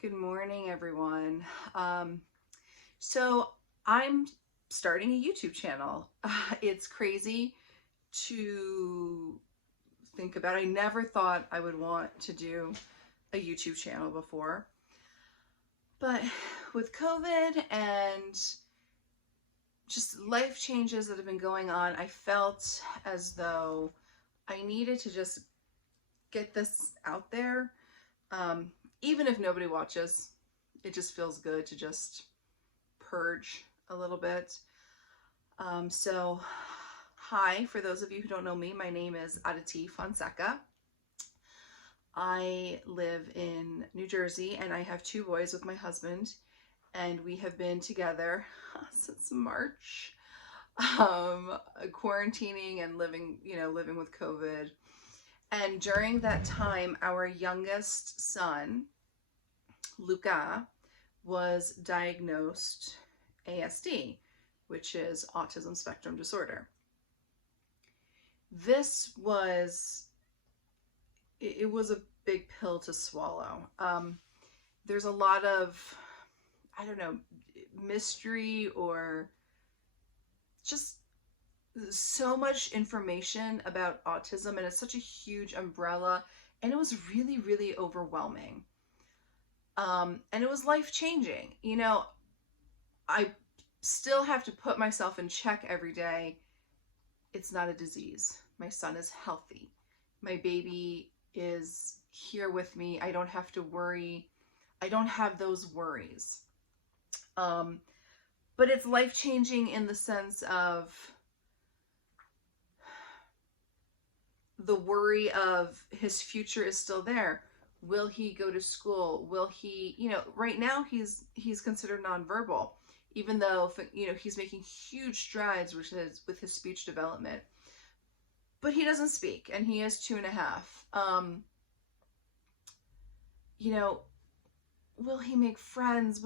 Good morning, everyone. So I'm starting a YouTube channel. It's crazy to think about. I never thought I would want to do a YouTube channel before, but with COVID and just life changes that have been going on, I felt as though I needed to just get this out there. Um, Even if nobody watches, it just feels good to just purge a little bit. So, hi, for those of you who don't know me, my name is Areti Fonseca. I live in New Jersey and I have two boys with my husband, and we have been together since March, quarantining and living with COVID. And during that time, our youngest son, Loukas, was diagnosed ASD, which is autism spectrum disorder. This was, it was a big pill to swallow. There's a lot of, I don't know, mystery or just so much information about autism, and it's such a huge umbrella, and it was really, really overwhelming. And it was life changing. I still have to put myself in check every day. It's not a disease. My son is healthy. My baby is here with me. I don't have to worry. I don't have those worries. But it's life changing in the sense of the worry of his future is still there. Will he go to school? Will he, right now he's considered nonverbal, even though, he's making huge strides with his speech development. But he doesn't speak, and he is 2.5. Will he make friends?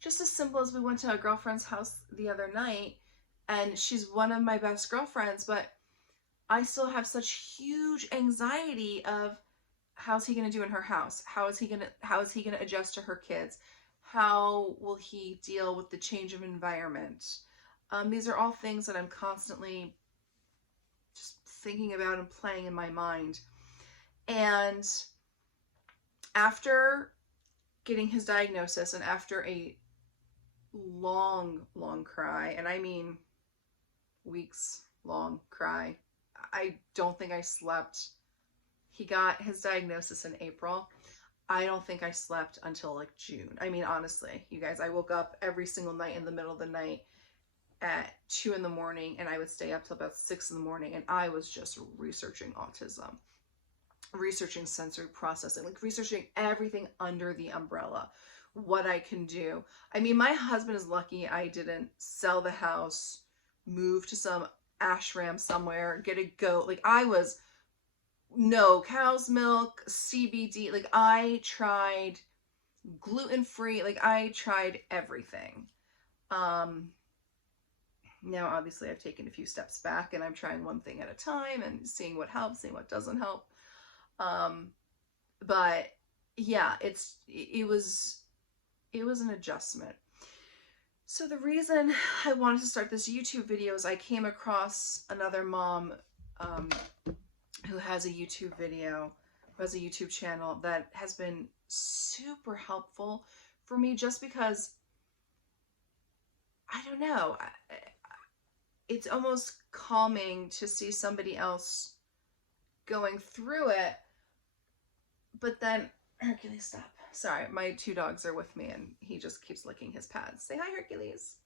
Just as simple as we went to a girlfriend's house the other night, and she's one of my best girlfriends, but I still have such huge anxiety of how's he going to do in her house? How is he going to adjust to her kids? How will he deal with the change of environment? These are all things that I'm constantly just thinking about and playing in my mind. And after getting his diagnosis and after a long, long cry, and I mean weeks long cry, I don't think I slept. He got his diagnosis in April. I don't think I slept until like June. I mean, honestly, you guys, I woke up every single night in the middle of the night at 2 in the morning, and I would stay up till about 6 in the morning, and I was just researching autism, researching sensory processing, like researching everything under the umbrella, what I can do. I mean, my husband is lucky I didn't sell the house, move to some ashram somewhere, get a goat. Like, I was no cow's milk, CBD. Like, I tried gluten-free. Like, I tried everything. Now obviously I've taken a few steps back, and I'm trying one thing at a time and seeing what helps, seeing what doesn't help. But yeah, it was an adjustment. So the reason I wanted to start this YouTube video is I came across another mom who has a YouTube channel that has been super helpful for me, just because, I don't know, it's almost calming to see somebody else going through it. But then, Hercules, stop. Sorry, my two dogs are with me, and he just keeps licking his pads. Say hi, Hercules.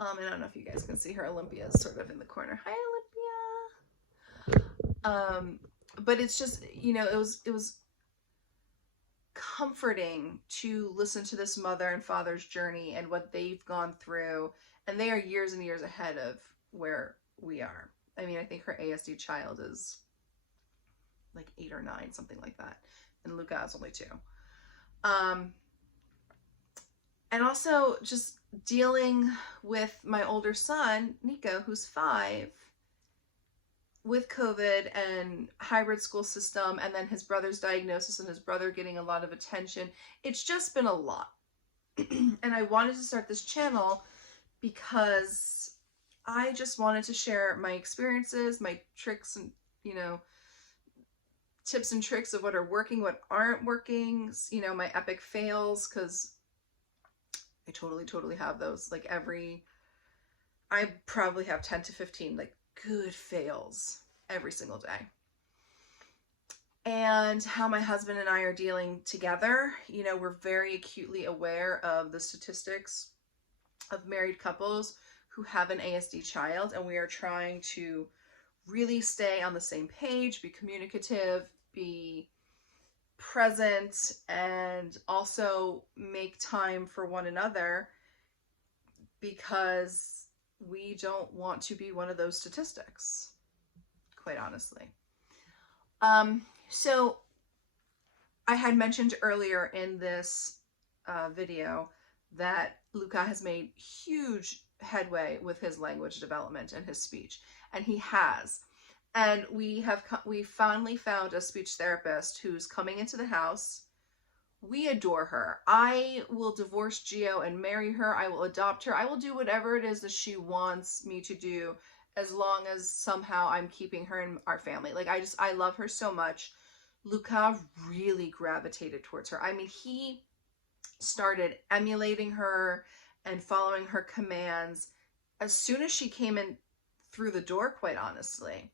And I don't know if you guys can see her. Olympia is sort of in the corner. Hi, Olympia. But it's just, it was comforting to listen to this mother and father's journey and what they've gone through, and they are years and years ahead of where we are. I mean, I think her ASD child is like 8 or 9, something like that, and Loukas is only 2. And also just dealing with my older son, Nico, who's 5, with COVID and hybrid school system, and then his brother's diagnosis and his brother getting a lot of attention, it's just been a lot. And I wanted to start this channel because I just wanted to share my experiences, my tricks, and, you know, tips and tricks of what are working, what aren't working, you know, my epic fails, because I totally have those. Like I probably have 10 to 15 like good fails every single day. And how my husband and I are dealing together. You know, we're very acutely aware of the statistics of married couples who have an ASD child, and we are trying to really stay on the same page, be communicative, be present, and also make time for one another, because we don't want to be one of those statistics, quite honestly. So I had mentioned earlier in this video that Loukas has made huge headway with his language development and his speech, and he has. And we finally found a speech therapist who's coming into the house. We adore her. I will divorce Gio and marry her. I will adopt her. I will do whatever it is that she wants me to do, as long as somehow I'm keeping her in our family. Like, I love her so much. Loukas really gravitated towards her. I mean, he started emulating her and following her commands as soon as she came in through the door, quite honestly.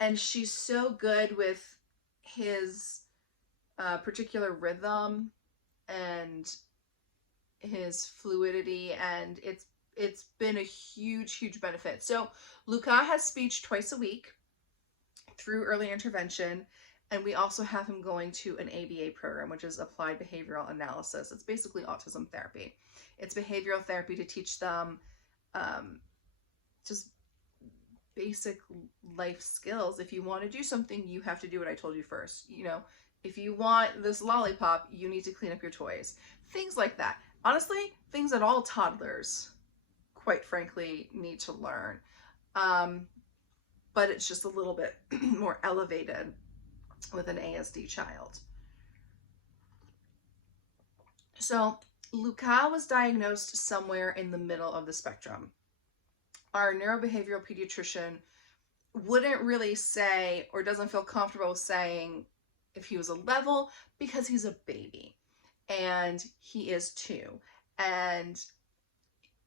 And she's so good with his particular rhythm and his fluidity, and it's been a huge benefit. So Loukas has speech twice a week through early intervention, and we also have him going to an ABA program, which is applied behavioral analysis. It's basically autism therapy. It's behavioral therapy to teach them just basic life skills. If you want to do something, you have to do what I told you first. You know, if you want this lollipop, you need to clean up your toys. Things like that. Honestly, things that all toddlers, quite frankly, need to learn. But it's just a little bit more elevated with an ASD child. So Loukas was diagnosed somewhere in the middle of the spectrum. Our neurobehavioral pediatrician wouldn't really say, or doesn't feel comfortable saying, if he was a level, because he's a baby, and he is too. And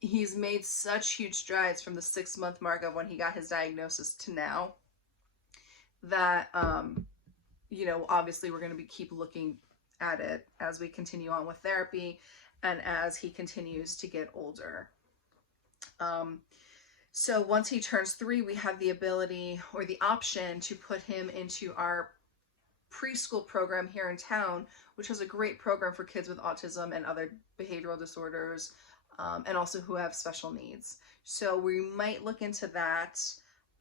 he's made such huge strides from the 6-month mark of when he got his diagnosis to now that, you know, obviously we're going to keep looking at it as we continue on with therapy and as he continues to get older. So once he turns 3, we have the ability or the option to put him into our preschool program here in town, which has a great program for kids with autism and other behavioral disorders, and also who have special needs. So we might look into that.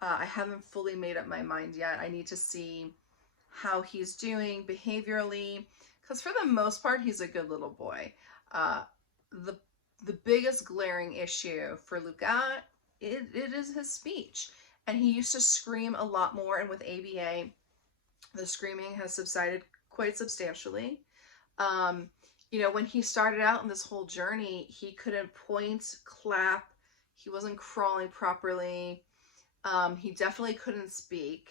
I haven't fully made up my mind yet. I need to see how he's doing behaviorally, because for the most part, he's a good little boy. The biggest glaring issue for Loukas, it is his speech. And he used to scream a lot more, and with ABA, the screaming has subsided quite substantially. You know, when he started out in this whole journey, he couldn't point, clap, he wasn't crawling properly, he definitely couldn't speak,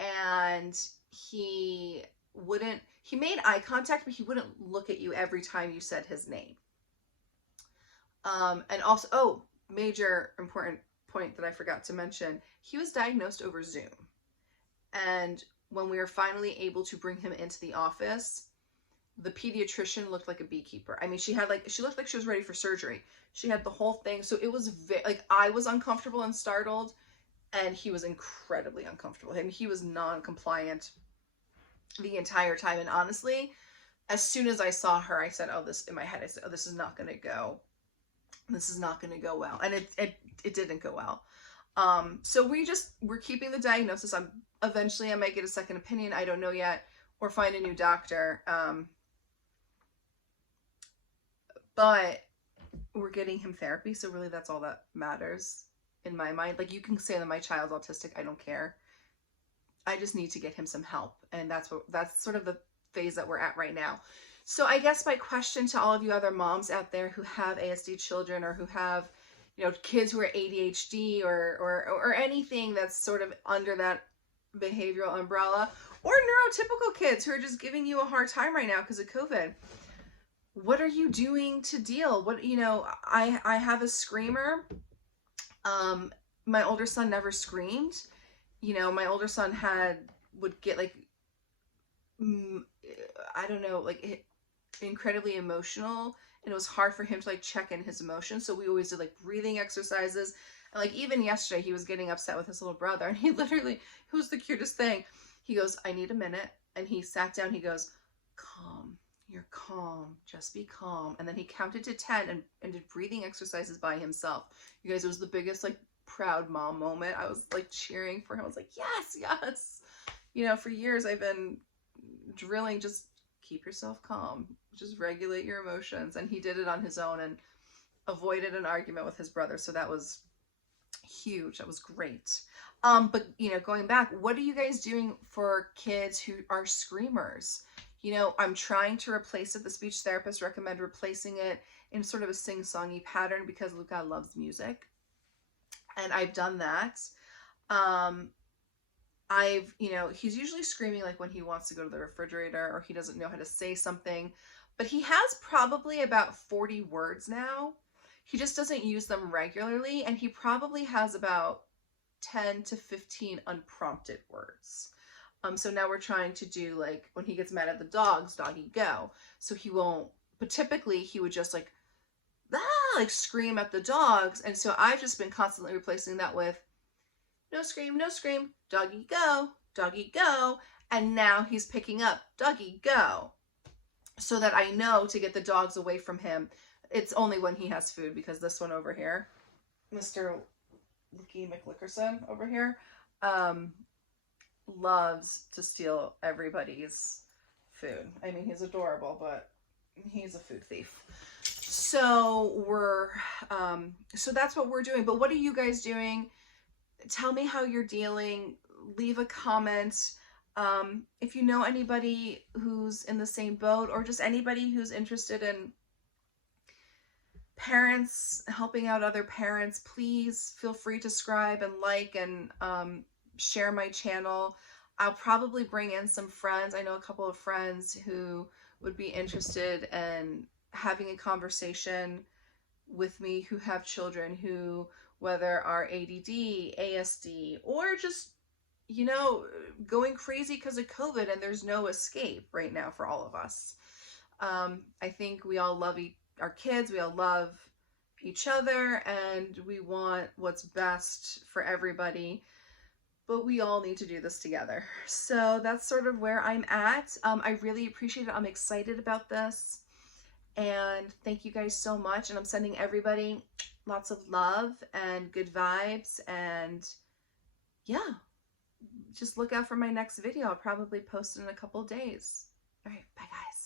and he made eye contact, but he wouldn't look at you every time you said his name. And also, major important point that I forgot to mention, he was diagnosed over Zoom. And when we were finally able to bring him into the office, the pediatrician looked like a beekeeper. I mean, she looked like she was ready for surgery. She had the whole thing. So it was I was uncomfortable and startled, and he was incredibly uncomfortable. I mean, he was non-compliant the entire time. And honestly, as soon as I saw her, I said, in my head, I said, this is not going to go. This is not going to go well. And it didn't go well. So we're keeping the diagnosis. Eventually I might get a second opinion. I don't know yet, or find a new doctor. But we're getting him therapy. So really that's all that matters in my mind. Like, you can say that my child's autistic. I don't care. I just need to get him some help. And that's sort of the phase that we're at right now. So I guess my question to all of you other moms out there who have ASD children, or who have, kids who are ADHD, or anything that's sort of under that behavioral umbrella, or neurotypical kids who are just giving you a hard time right now because of COVID. What are you doing to deal? I have a screamer. My older son never screamed. My older son would get like, I don't know, like incredibly emotional, and it was hard for him to like check in his emotions. So we always did like breathing exercises. And like even yesterday, he was getting upset with his little brother, and he literally, it was the cutest thing. He goes, "I need a minute," and he sat down. He goes, "Calm. You're calm. Just be calm." And then he counted to 10 and did breathing exercises by himself. You guys, it was the biggest like proud mom moment. I was like cheering for him. I was like, yes, yes. For years I've been drilling, just keep yourself calm, just regulate your emotions. And he did it on his own and avoided an argument with his brother. So that was huge. That was great. But going back, what are you guys doing for kids who are screamers? I'm trying to replace it. The speech therapist recommended replacing it in sort of a sing-songy pattern because Loukas loves music. And I've done that. He's usually screaming like when he wants to go to the refrigerator or he doesn't know how to say something, but he has probably about 40 words now. He just doesn't use them regularly, and he probably has about 10 to 15 unprompted words. So now we're trying to do like when he gets mad at the dogs, doggy go. So he won't, but typically he would just like scream at the dogs. And so I've just been constantly replacing that with no scream, doggy go, doggy go. And now he's picking up doggy go, so that I know to get the dogs away from him. It's only when he has food, because this one over here, Mr. Licky McLickerson over here, loves to steal everybody's food. I mean, he's adorable, but he's a food thief. So so that's what we're doing. But what are you guys doing? Tell me how you're dealing. Leave a comment. If you know anybody who's in the same boat, or just anybody who's interested in parents, helping out other parents, please feel free to subscribe and like and share my channel. I'll probably bring in some friends. I know a couple of friends who would be interested in having a conversation with me, who have children who, whether are ADD, ASD, or just, going crazy because of COVID, and there's no escape right now for all of us. I think we all love our kids, we all love each other, and we want what's best for everybody, but we all need to do this together. So that's sort of where I'm at. I really appreciate it. I'm excited about this, and thank you guys so much. And I'm sending everybody lots of love and good vibes, and yeah, just look out for my next video. I'll probably post it in a couple days. All right, bye guys.